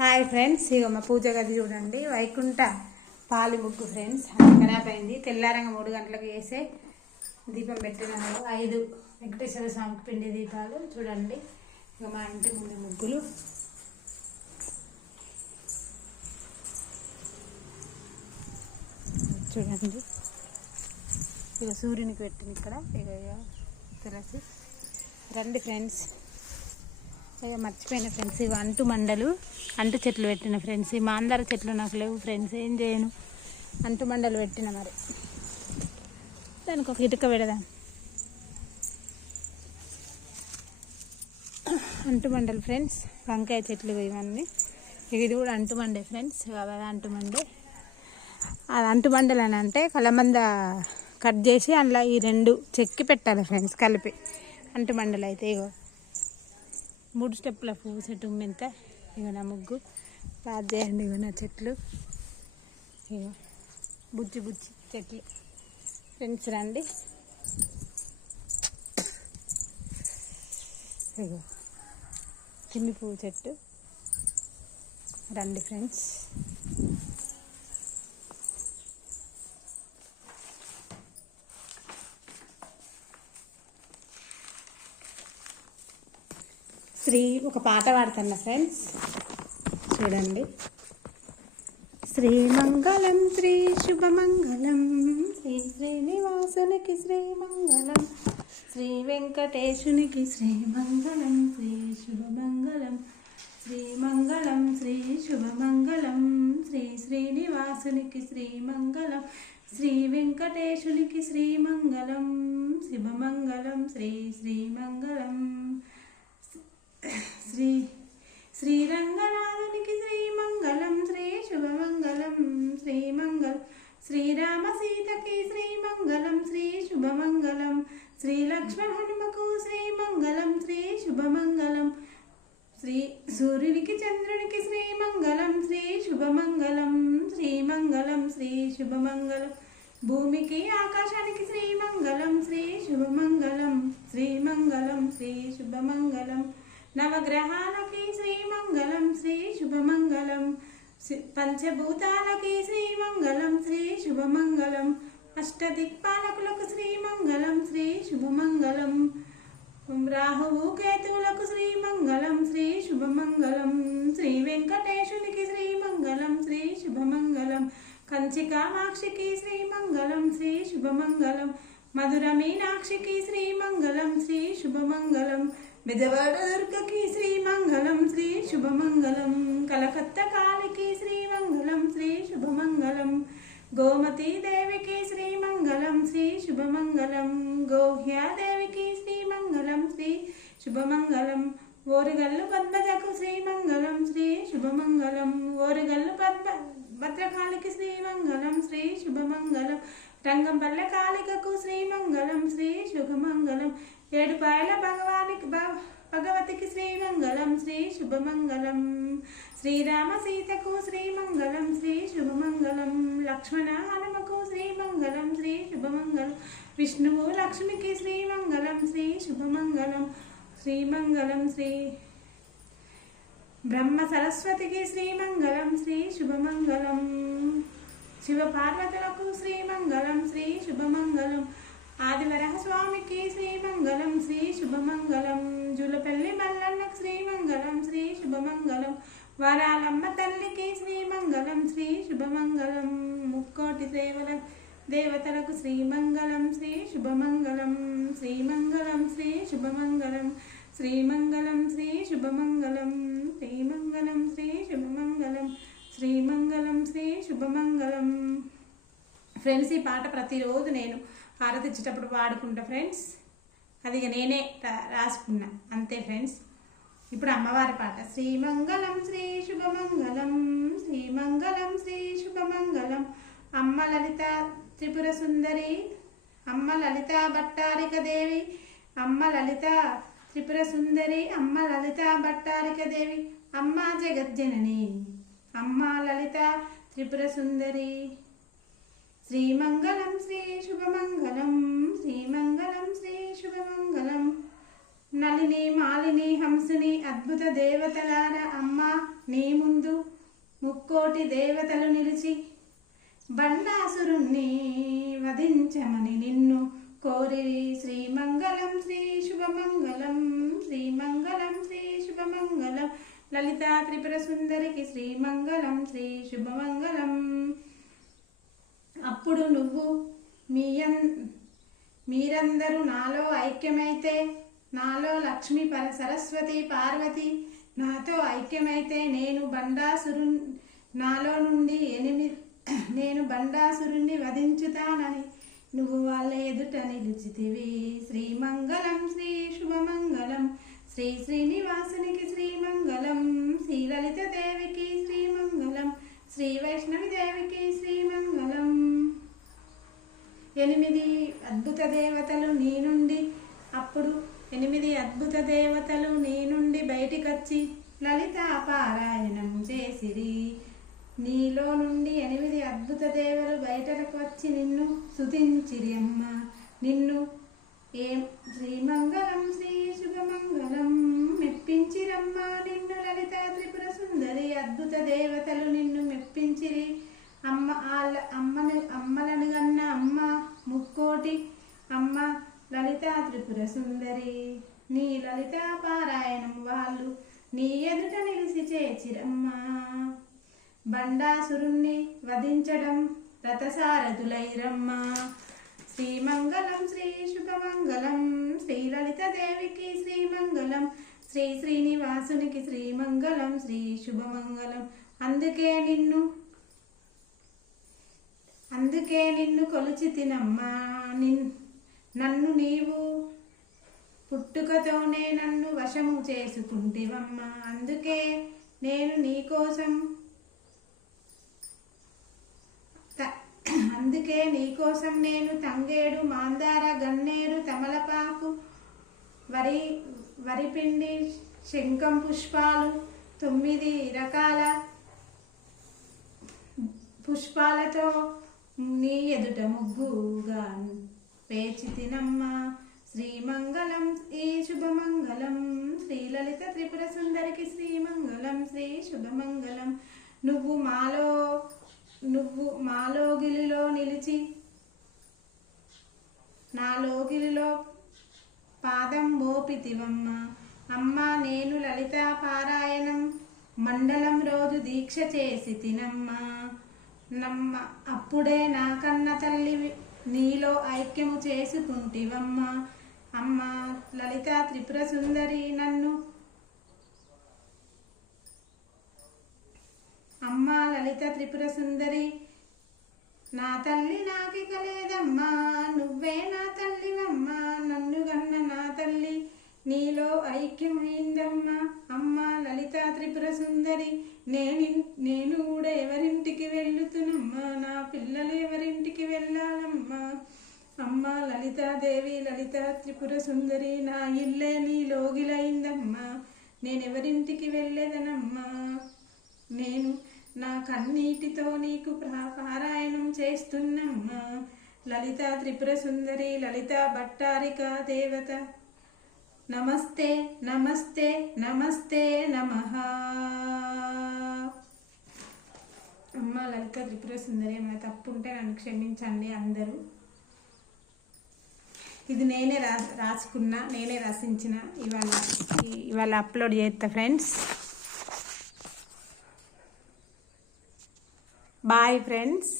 Hi friends, ఇక మా పూజ గది చూడండి. వైకుంఠ పాలి ముగ్గు ఫ్రెండ్స్, అది ఖరాబ్ అయింది. తెల్లారంగా 3 గంటలకు వేసే దీపం పెట్టినారు. 5 వెంకటేశ్వర స్వామికి పిండి దీపాలు చూడండి. ఇక మా ఇంటి ముందు ముగ్గులు చూడండి. ఇక సూర్యునికి పెట్టింది ఇక్కడ. ఇక తులసి రండి ఫ్రెండ్స్. ఇక మర్చిపోయిన ఫ్రెండ్స్, ఇవి అంటు చెట్లు పెట్టిన ఫ్రెండ్స్. ఈ మాందార చెట్లు నాకు లేవు ఫ్రెండ్స్, ఏం చేయను. అంటు మండలు పెట్టిన, మరి దానికి ఒక ఇటుక పెడదాం. అంటు మండలు ఫ్రెండ్స్, వంకాయ చెట్లు ఇవన్నీ. ఇది కూడా అంటు మండే ఫ్రెండ్స్, అది అంటు మండే. అది అంటు మండలు అని అంటే కలమంద కట్ చేసి అందులో ఈ 2 చెక్కి పెట్టాలి ఫ్రెండ్స్, కలిపి అంటు మండలు అయితే. ఇగో 3 స్టెప్పుల పువ్వు చెట్టు మెంత. ఇగో నా ముగ్గు పాత చేయండి. ఇగో నా చెట్లు, ఇగో బుజ్జి చెట్లు ఫ్రెండ్స్ రండి. ఇగో చిన్ని పువ్వు చెట్టు రండి ఫ్రెండ్స్. ఒక పాట పాడుతున్నా ఫ్రెండ్స్, చూడండి. శ్రీమంగళం శ్రీ శుభమంగళం, శ్రీ శ్రీనివాసునికి శ్రీమంగళం, శ్రీ వెంకటేశునికి శ్రీమంగళం, శ్రీ శుభమంగళం, శ్రీమంగళం శ్రీ శుభమంగళం, శ్రీ శ్రీనివాసునికి శ్రీమంగళం, శ్రీ వెంకటేశునికి శ్రీమంగళం, శుభమంగళం శ్రీ శ్రీమంగళం, శ్రీరంగనాథునికి శ్రీమంగళం, శ్రీ శుభమంగళం, శ్రీమంగళం, శ్రీరామ సీతకి శ్రీమంగళం, శ్రీ శుభమంగళం, శ్రీ లక్ష్మణ హనుమకు శ్రీమంగళం, శ్రీ శుభమంగళం, శ్రీ సూర్యునికి చంద్రునికి శ్రీమంగళం, శ్రీ శుభమంగళం, శ్రీమంగళం శ్రీ శుభమంగళం, భూమికి ఆకాశానికి శ్రీమంగళం, శ్రీ శుభమంగళం, శ్రీమంగళం శ్రీ శుభమంగళం, నవగ్రహాలకి శ్రీమంగళం, శ్రీ శుభమంగళం, పంచభూతాలకి శ్రీమంగళం, శ్రీ శుభమంగళం, అష్టదిక్పాలకులకు శ్రీమంగళం, శ్రీ శుభమంగళం, రాహువు కేతువులకు శ్రీమంగళం, శ్రీ శుభమంగళం, శ్రీ వెంకటేశునికి శ్రీమంగళం, శ్రీ శుభమంగళం, కంచి కామాక్షికి శ్రీమంగళం, శ్రీ శుభమంగళం, మధుర మీనాక్షికి శ్రీమంగళం, శ్రీ శుభమంగళం, బెజవాడ దుర్గకి శ్రీమంగళం, శ్రీ శుభమంగళం, కలకత్తా కాళికి శ్రీమంగళం, శ్రీ శుభమంగళం, గోమతీ దేవికి శ్రీమంగళం, శ్రీ శుభమంగళం, గోహ్యాదేవికి శ్రీమంగళం, శ్రీ శుభమంగళం, ఓరుగల్లు పద్మజకు శ్రీమంగళం, శ్రీ శుభమంగళం, ఓరుగల్లు భద్రకాళికి శ్రీమంగళం, శ్రీ శుభమంగళం, రంగంపల్లె కాళికకు శ్రీమంగళం, శ్రీ శుభమంగళం, ఏడుపాయల భగవతికి శ్రీమంగళం, శ్రీ శుభమంగళం, శ్రీరామ సీతకు శ్రీమంగళం, శ్రీ శుభమంగళం, లక్ష్మణ హనుమకు శ్రీమంగళం, శ్రీ శుభమంగళం, విష్ణువు లక్ష్మికి శ్రీమంగళం, శ్రీ శుభమంగళం, శ్రీమంగళం, శ్రీ బ్రహ్మ సరస్వతికి శ్రీమంగళం, శ్రీ శుభమంగళం, శివ పార్వతులకు శ్రీమంగళం, శ్రీ శుభమంగళం, ఆదివరహ స్వామికి శ్రీమంగళం, శ్రీ శుభమంగళం, జూలపల్లి మల్లన్నకు శ్రీమంగళం, శ్రీ శుభమంగళం, వరాలమ్మ తల్లికి శ్రీమంగళం, శ్రీ శుభమంగళం, ముక్కోటి దేవతలకు శ్రీమంగళం, శ్రీ శుభమంగళం, శ్రీమంగళం శ్రీ శుభమంగళం, శ్రీమంగళం శ్రీ శుభమంగళం, శ్రీమంగళం శ్రీ శుభమంగళం, శ్రీమంగళం శ్రీ శుభమంగళం. ఫ్రెండ్స్, ఈ పాట ప్రతిరోజు నేను హారతి ఇచ్చేటప్పుడు పాడుకుంటా ఫ్రెండ్స్. అది ఇక నేనే రాసుకున్నా అంతే ఫ్రెండ్స్. ఇప్పుడు అమ్మవారి పాట. శ్రీమంగళం శ్రీ శుభమంగళం, శ్రీమంగళం శ్రీ శుభమంగళం, అమ్మ లలిత త్రిపుర సుందరి, అమ్మ లలిత భట్టారిక దేవి, అమ్మ లలిత త్రిపుర సుందరి, అమ్మ లలిత భట్టారిక దేవి, అమ్మ జగజ్జనని, అమ్మ లలిత త్రిపుర సుందరి, శ్రీమంగళం శ్రీ శుభమంగళం, శ్రీమంగళం శ్రీ శుభమంగళం, నలిని మాలిని హంసిని అద్భుత దేవతలార అమ్మ నీ ముందు ముక్కోటి దేవతలు నిలిచి బండాసురుణ్ణి వధించమని నిన్ను కోరిరి. శ్రీమంగళం శ్రీ శుభమంగళం, శ్రీమంగళం శ్రీ శుభమంగళం, లలితా త్రిపుర సుందరికి శ్రీమంగళం శ్రీ శుభమంగళం. అప్పుడు నువ్వు మీరందరూ నాలో ఐక్యమైతే, నాలో లక్ష్మి సరస్వతి పార్వతి నాతో ఐక్యమైతే నేను బండాసురుణ్ణి వధించుతానని నువ్వు వాళ్ళ ఎదుట నిలిచితివి. శ్రీమంగళం శ్రీ శుభమంగళం, శ్రీ శ్రీనివాసునికి శ్రీమంగళం, శ్రీ లలిత దేవికి శ్రీమంగళం, శ్రీ వైష్ణవి దేవికి శ్రీమంగళం. 8 అద్భుత దేవతలు నీ నుండి అప్పుడు 8 అద్భుత దేవతలు నీ నుండి బయటికొచ్చి లలితా పారాయణం చేసిరి. నీలో నుండి 8 అద్భుత దేవతలు బయటకు వచ్చి నిన్ను స్తుతించిరి అమ్మ. నిన్ను శ్రీమంగళం శ్రీ శుభమంగళం మెప్పించిరమ్మ. నిన్ను లలితా త్రిపుర సుందరి అద్భుత దేవతలు నిన్ను మెప్పించిరి. అమ్మలను గన్న అమ్మ ముక్కోటి అమ్మ లలితా త్రిపుర సుందరి. నీ లలితా పారాయణం వాళ్ళు నీ ఎదుట నిలిచి చేచిరమ్మా. బండాసురుణ్ణి వధించడం రథసారథులైరమ్మ. శ్రీమంగళం శ్రీ శుభమంగళం, శ్రీ లలిత దేవికి శ్రీమంగళం, శ్రీ శ్రీనివాసునికి శ్రీమంగళం శ్రీ శుభమంగళం. అందుకే నిన్ను కొలిచి తినమ్మా. నన్ను నీవు పుట్టుకతోనే నన్ను వశము చేసుకుంటివమ్మా. అందుకే నేను నీకోసం నేను తంగేడు, మాందార, గన్నేరు, తమలపాకు, వరిపిండి, శంఖం పుష్పాలు 9 రకాల పుష్పాలతో నీ ఎదుట ముగ్గుగా పేచి తినమ్మా. శ్రీమంగళం శ్రీ శుభమంగళం, శ్రీ లలిత త్రిపుర సుందరికి శ్రీమంగళం శ్రీ శుభమంగళం. నువ్వు మాలోగిలిలో నిలిచి నా లోగిలిలో పాదం మోపితివమ్మ. అమ్మ నేను లలితా పారాయణం మండలం రోజు దీక్ష చేసి తినమ్మా. అప్పుడే నా కన్న తల్లి నీలో ఐక్యము చేసుకుంటివమ్మ. అమ్మ లలితా త్రిపుర సుందరి నా తల్లి నాకిక లేదమ్మా, నువ్వే నా తల్లివమ్మా. నన్ను గన్న నా తల్లి నీలో ఐక్యమైందమ్మా. అమ్మ లలితా త్రిపుర సుందరి నేను కూడా ఎవరింటికి వెళ్ళుతున్నమ్మా, నా పిల్లలు ఎవరింటికి వెళ్ళాలమ్మా. అమ్మ లలితాదేవి లలితా త్రిపుర సుందరి నా ఇల్లే నీ లోగిలైందమ్మా. నేనెవరింటికి వెళ్ళేదనమ్మా. నేను నా కన్నీటితో నీకు పారాయణం చేస్తున్నమ్మా. లలితా త్రిపుర సుందరి లలితా భట్టారిక దేవత నమస్తే నమస్తే నమస్తే నమః. అమ్మ లలితా త్రిపుర సుందరి ఏమైనా తప్పు ఉంటే నన్ను క్షమించండి అందరూ. ఇది నేనే రాసుకున్నా, నేనే రచించిన. ఇవాళ అప్లోడ్ చేస్తా ఫ్రెండ్స్. Bye friends.